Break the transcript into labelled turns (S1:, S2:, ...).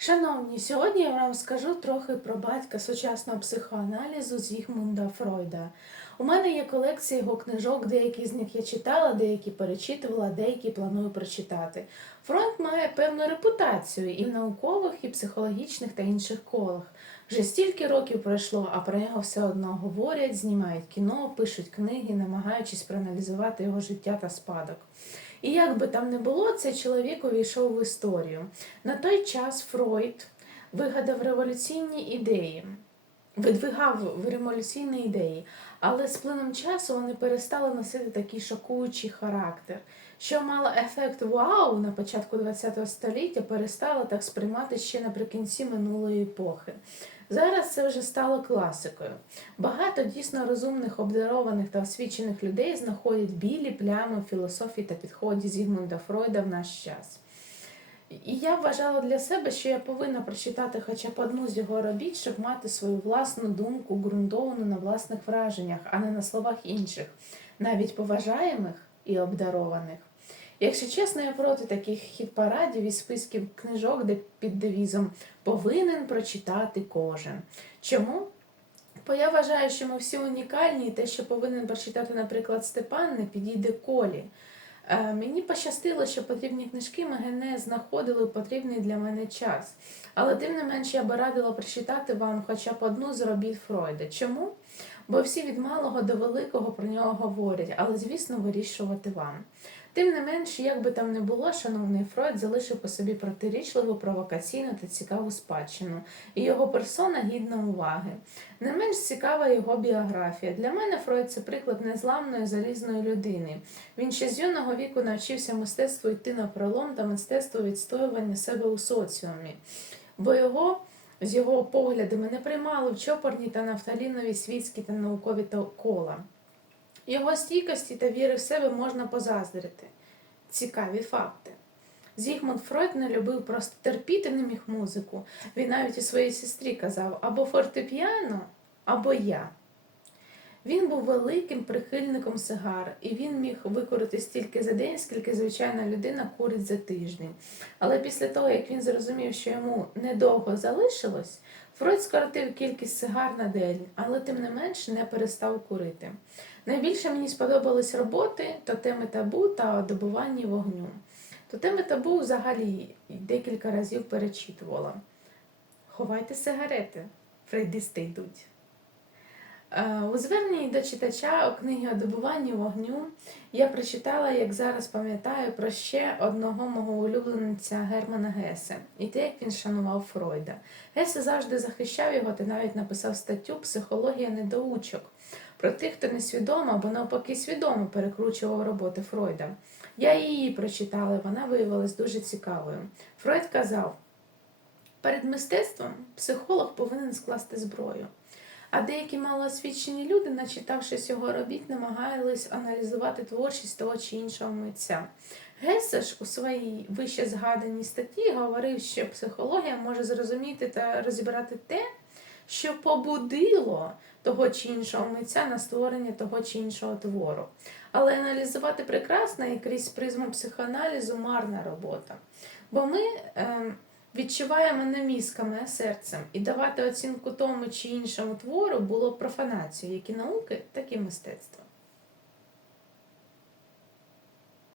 S1: Шановні, сьогодні я вам скажу трохи про батька сучасного психоаналізу Зігмунда Фройда. У мене є колекція його книжок, деякі з них я читала, деякі перечитувала, деякі планую прочитати. Фройд має певну репутацію і в наукових, і психологічних та інших колах. Вже стільки років пройшло, а про нього все одно говорять, знімають кіно, пишуть книги, намагаючись проаналізувати його життя та спадок. І як би там не було, цей чоловік увійшов в історію. На той час Фройд вигадав революційні ідеї, видвигав революційні ідеї, але з плином часу вони перестали носити такий шокуючий характер. Що мало ефект вау на початку ХХ століття, перестало так сприймати ще наприкінці минулої епохи. Зараз це вже стало класикою. Багато дійсно розумних, обдарованих та освічених людей знаходять білі плями в філософії та підході Зігмунда Фройда в наш час. І я вважала для себе, що я повинна прочитати хоча б одну з його робіт, щоб мати свою власну думку, ґрунтовану на власних враженнях, а не на словах інших, навіть поважаємих і обдарованих. Якщо чесно, я проти таких хіт-парадів і списків книжок, де під девізом повинен прочитати кожен. Чому? Бо я вважаю, що ми всі унікальні, і те, що повинен прочитати, наприклад, Степан, не підійде колі. Е, Мені пощастило, що потрібні книжки ми не знаходили в потрібний для мене час. Але тим не менш я би радила прочитати вам хоча б одну з робіт Фройда. Чому? Бо всі від малого до великого про нього говорять, але, звісно, вирішувати вам. Тим не менш, як би там не було, шановний Фройд залишив по собі протирічливу, провокаційну та цікаву спадщину, і його персона гідна уваги. Не менш цікава його біографія. Для мене Фройд це приклад незламної залізної людини. Він ще з юного віку навчився мистецтву йти на пролом та мистецтву відстоювання себе у соціумі, бо його. З його поглядами не приймали в чопорні та нафталінові світські та наукові кола. Його стійкості та віри в себе можна позаздрити. Цікаві факти. Зігмунд Фройд не любив просто терпіти не міг музику. Він навіть і своїй сестрі казав або фортепіано, або я. Він був великим прихильником сигар, і він міг викорити стільки за день, скільки звичайна людина курить за тиждень. Але після того, як він зрозумів, що йому недовго залишилось, Фройд скоротив кількість сигар на день, але тим не менш не перестав курити. Найбільше мені сподобались роботи тотеми табу та добування вогню. Тотеми табу взагалі декілька разів перечитувала. Ховайте сигарети, фрейдисти йдуть. Е, У зверненні до читача у книгі «Одобування вогню я прочитала, як зараз пам'ятаю, про ще одного мого улюбленця Германа Гесе і те, як він шанував Фройда. Гесе завжди захищав його та навіть написав статтю Психологія недоучок про тих, хто несвідомо або навпаки свідомо перекручував роботи Фройда. Я її прочитала, вона виявилась дуже цікавою. Фройд казав: перед мистецтвом психолог повинен скласти зброю. А деякі малоосвічені люди, начитавшись його робіт, намагались аналізувати творчість того чи іншого митця. Гесе ж у своїй вище згаданій статті говорив, що психологія може зрозуміти та розібрати те, що побудило того чи іншого митця на створення того чи іншого твору. Але аналізувати прекрасне і крізь призму психоаналізу марна робота. Бо ми е, відчуваємо не мізками, а серцем, і давати оцінку тому чи іншому твору було профанацією, як і науки, так і мистецтва.